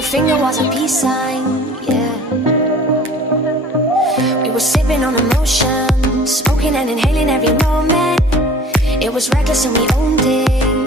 Middle finger was a peace sign, yeah. We were sipping on emotion, smoking and inhaling every moment. It was reckless and we owned it.